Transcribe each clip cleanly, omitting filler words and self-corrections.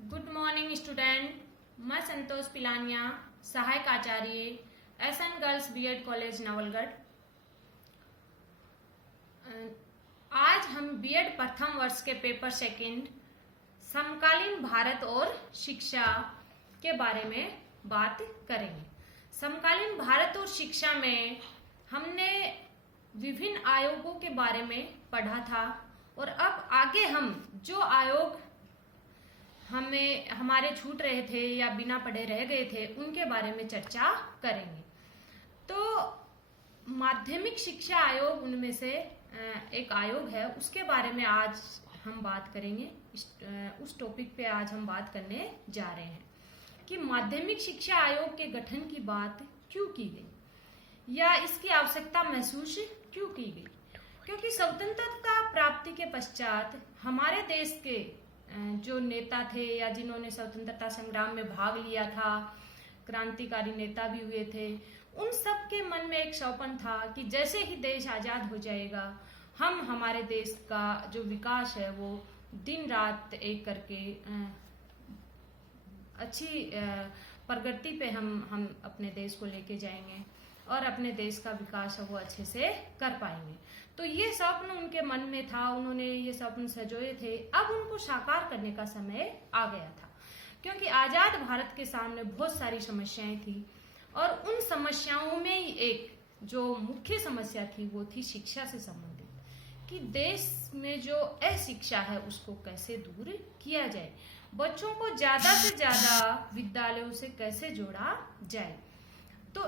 Good morning student. मैं संतोष पिलानिया, सहायक आचार्य SN girls BEd college Nawalgarh. आज हम बीएड प्रथम वर्ष के पेपर सेकंड समकालीन भारत और शिक्षा के बारे में बात करेंगे। समकालीन भारत और शिक्षा में हमने विभिन्न आयोगों के बारे में पढ़ा था और अब आगे हम जो आयोग हमारे छूट रहे थे या बिना पढ़े रह गए थे उनके बारे में चर्चा करेंगे। तो माध्यमिक शिक्षा आयोग उनमें से एक आयोग है, उसके बारे में आज हम बात करेंगे। उस टॉपिक पे आज हम बात करने जा रहे हैं कि माध्यमिक शिक्षा आयोग के गठन की बात क्यों की गई या इसकी आवश्यकता महसूस क्यों की गई। क्योंकि स्वतंत्रता प्राप्ति के पश्चात हमारे देश के जो नेता थे या जिन्होंने स्वतंत्रता संग्राम में भाग लिया था, क्रांतिकारी नेता भी हुए थे, उन सब के मन में एक सपना था कि जैसे ही देश आजाद हो जाएगा हम हमारे देश का जो विकास है वो दिन रात एक करके अच्छी प्रगति पे हम अपने देश को लेके जाएंगे और अपने देश का विकास है वो अच्छे से कर पाएंगे। तो ये स्वप्न उनके मन में था, उन्होंने ये स्वप्न सजोए थे। अब उनको साकार करने का समय आ गया था क्योंकि आजाद भारत के सामने बहुत सारी समस्याएं थी और उन समस्याओं में ही एक जो मुख्य समस्या थी वो थी शिक्षा से संबंधित, कि देश में जो अशिक्षा है उसको कैसे दूर किया जाए, बच्चों को ज्यादा से ज्यादा विद्यालयों से कैसे जोड़ा जाए। तो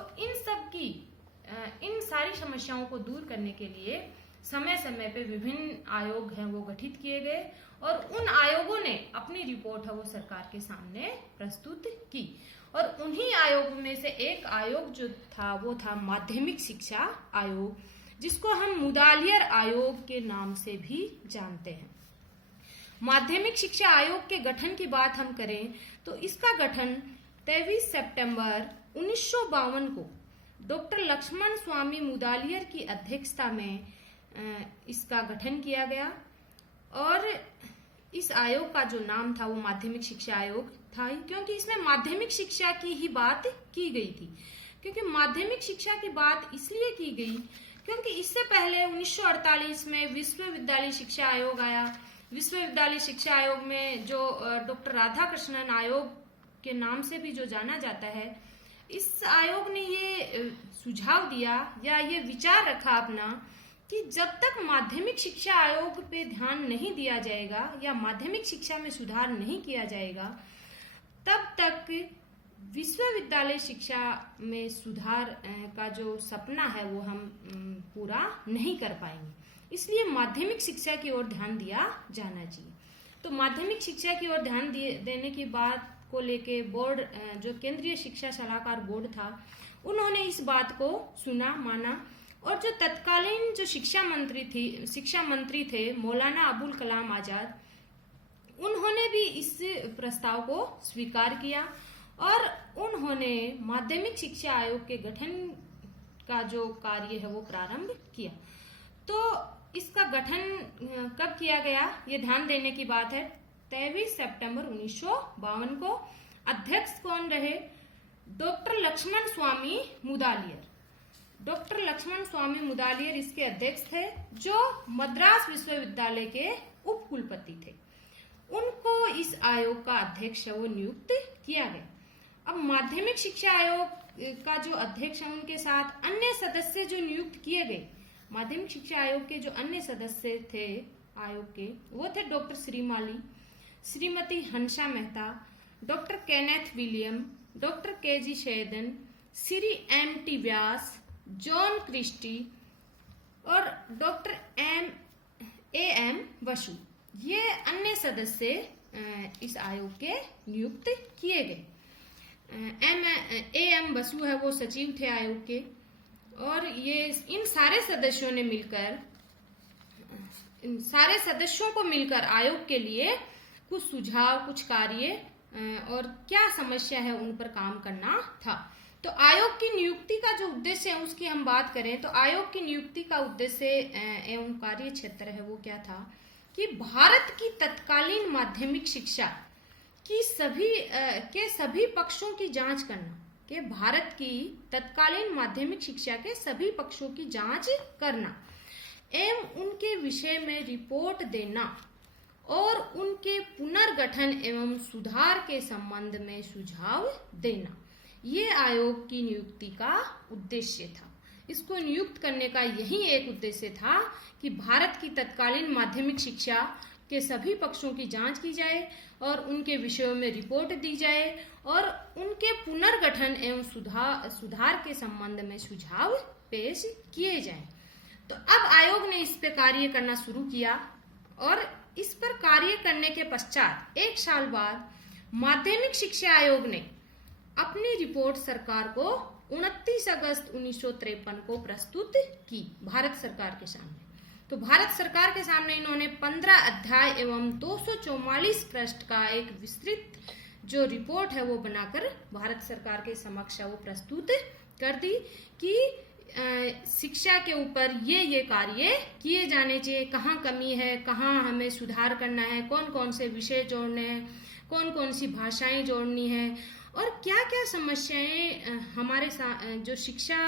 इन सारी समस्याओं को दूर करने के लिए समय समय पे विभिन्न आयोग हैं वो गठित किए गए और उन आयोगों ने अपनी रिपोर्ट है वो सरकार के सामने प्रस्तुत की। और उन्हीं आयोग में से एक आयोग जो था वो था माध्यमिक शिक्षा आयोग, जिसको हम मुदालियर आयोग के नाम से भी जानते हैं। माध्यमिक शिक्षा आयोग के गठन की बात हम करें तो इसका गठन 23 सितंबर 1952 को डॉक्टर लक्ष्मण स्वामी मुदालियर की अध्यक्षता में इसका गठन किया गया और इस आयोग का जो नाम था वो माध्यमिक शिक्षा आयोग था, क्योंकि इसमें माध्यमिक शिक्षा की ही बात की गई थी। क्योंकि माध्यमिक शिक्षा की बात इसलिए की गई क्योंकि इससे पहले 1948 में विश्वविद्यालय शिक्षा आयोग आया। विश्वविद्यालय शिक्षा आयोग में जो डॉक्टर राधाकृष्णन आयोग के नाम से भी जो जाना जाता है, इस आयोग ने ये सुझाव दिया या ये विचार रखा अपना कि जब तक माध्यमिक शिक्षा आयोग पे ध्यान नहीं दिया जाएगा या माध्यमिक शिक्षा में सुधार नहीं किया जाएगा तब तक विश्वविद्यालय शिक्षा में सुधार का जो सपना है वो हम पूरा नहीं कर पाएंगे। इसलिए माध्यमिक शिक्षा की ओर ध्यान दिया जाना चाहिए। तो माध्यमिक शिक्षा की ओर ध्यान देने की बात को लेके बोर्ड, जो केंद्रीय शिक्षा सलाहकार बोर्ड था, उन्होंने इस बात को सुना, माना और जो तत्कालीन जो शिक्षा मंत्री थे मौलाना अबुल कलाम आजाद, उन्होंने भी इस प्रस्ताव को स्वीकार किया और उन्होंने माध्यमिक शिक्षा आयोग के गठन का जो कार्य है वो प्रारंभ किया। तो इसका गठन कब किया गया ये ध्यान देने की बात है। 23 सितंबर 1952 को अध्यक्ष कौन रहे? डॉक्टर लक्ष्मण स्वामी मुदालियर। डॉक्टर लक्ष्मण स्वामी मुदालियर इसके अध्यक्ष थे, जो मद्रास विश्वविद्यालय के उप कुलपति थे। उनको इस आयोग का अध्यक्ष वो नियुक्त किया गया। अब माध्यमिक शिक्षा आयोग का जो अध्यक्ष है उनके साथ अन्य सदस्य जो नियुक्त किए गए, माध्यमिक शिक्षा आयोग के जो अन्य सदस्य थे आयोग के, वो थे doctor Shrimali, Shrimati Hansa Mehta, doctor Kenneth William, doctor KG Shedan, Shri MT. Vyas, John Christie और डॉक्टर एम बसु, ये अन्य सदस्य इस आयोग के नियुक्त किए गए। एम बसु है वो सचिव थे आयोग के और ये इन सारे सदस्यों को मिलकर आयोग के लिए कुछ सुझाव, कुछ कार्य और क्या समस्या है उन पर काम करना था। तो आयोग की नियुक्ति का जो उद्देश्य है उसकी हम बात करें तो आयोग की नियुक्ति का उद्देश्य एवं कार्य क्षेत्र है वो क्या था कि भारत की तत्कालीन माध्यमिक शिक्षा कि सभी पक्षों की जांच करना, कि भारत की तत्कालीन माध्यमिक शिक्षा के सभी पक्षों की जांच करना एवं उनके विषय में रिपोर्ट देना और उनके पुनर्गठन एवं सुधार के संबंध में सुझाव देना, ये आयोग की नियुक्ति का उद्देश्य था। इसको नियुक्त करने का यही एक उद्देश्य था कि भारत की तत्कालीन माध्यमिक शिक्षा के सभी पक्षों की जांच की जाए और उनके विषयों में रिपोर्ट दी जाए और उनके पुनर्गठन एवं सुधार के संबंध में सुझाव पेश किए जाएं। तो अब आयोग ने इस पे कार्य करना शुरू किया और इस पर कार्य करने के पश्चात 1 साल बाद माध्यमिक शिक्षा आयोग ने अपनी रिपोर्ट सरकार को 29 अगस्त 1953 को प्रस्तुत की भारत सरकार के सामने। तो भारत सरकार के सामने इन्होंने 15 अध्याय एवं 244 पृष्ठ का एक विस्तृत जो रिपोर्ट है वो बनाकर भारत सरकार के समक्ष वो प्रस्तुत कर दी कि शिक्षा के ऊपर ये कार्य किए जाने चाहिए, कहाँ कमी है, कहाँ हमें सुधार करना है, कौन कौन से विषय जोड़ने हैं, कौन कौन सी भाषाएं जोड़नी है और क्या क्या समस्याएं हमारे जो शिक्षा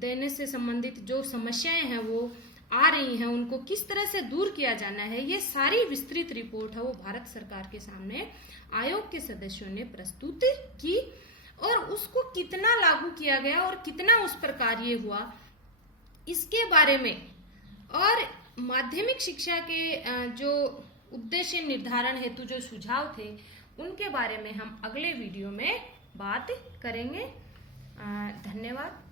देने से संबंधित जो समस्याएं हैं वो आ रही हैं, उनको किस तरह से दूर किया जाना है, ये सारी विस्तृत रिपोर्ट है वो भारत सरकार के सामने आयोग के सदस्यों ने प्रस्तुत की और उसको कितना लागू किया गया और कितना उस पर कार्य हुआ इसके बारे में और माध्यमिक शिक्षा के जो उद्देश्य निर्धारण हेतु जो सुझाव थे उनके बारे में हम अगले वीडियो में बात करेंगे। धन्यवाद।